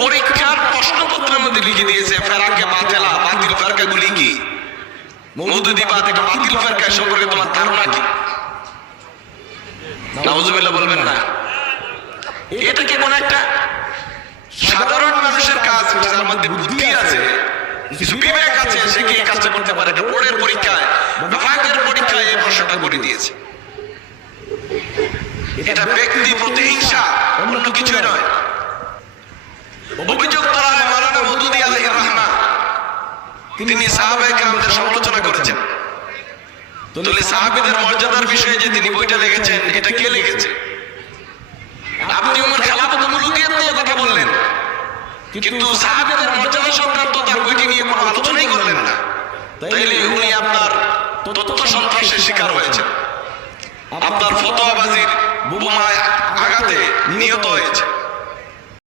পরীক্ষার প্রশ্নপত্রের মধ্যে লিখে দিয়েছে ফেরাকে বাতিলা, বাতিল ফেরকাগুলি কি? মওদুদি বাদ একটা বাতিল ফেরকা সম্পর্কে তোমার ধারণা কি? নাউজুবিল্লাহ বলবেন না। এটা কি কোন একটা সাধারণ মানুষের কাজ যার মধ্যে বুদ্ধি আছে, কিছু বিবেক আছে, সে কি এই কাজটা করতে পারে? বোর্ডের পরীক্ষায়, বিভাগের পরীক্ষায় এই প্রশ্নটা করে দিয়েছে। এটা ব্যক্তি প্রতিহিংসা, অন্য কিছুই নয়। অভিযোগ করা হয় মাওলানা মওদুদি আলাইহির রাহমা, তিনি সাহাবায়ে কেরামদের সমালোচনা করেছেন। তাহলে সাহাবীদের মর্যাদার বিষয়ে যে তিনি বইটা লিখেছেন, এটা কে লিখেছে? আপনি ওমর খেলাফত মুলুকিয়াত নিয়ে কথা বললেন, কিন্তু সাহাবীদের মর্যাদা সংক্রান্ত তার বইটি নিয়ে কোনো আলোচনাই করলেন না। তাইলে উনি আপনার তথ্য সন্ত্রাসের শিকার হয়েছেন, আপনার ফতোয়াবাজির বোমায় আঘাতে নিহত হয়েছে।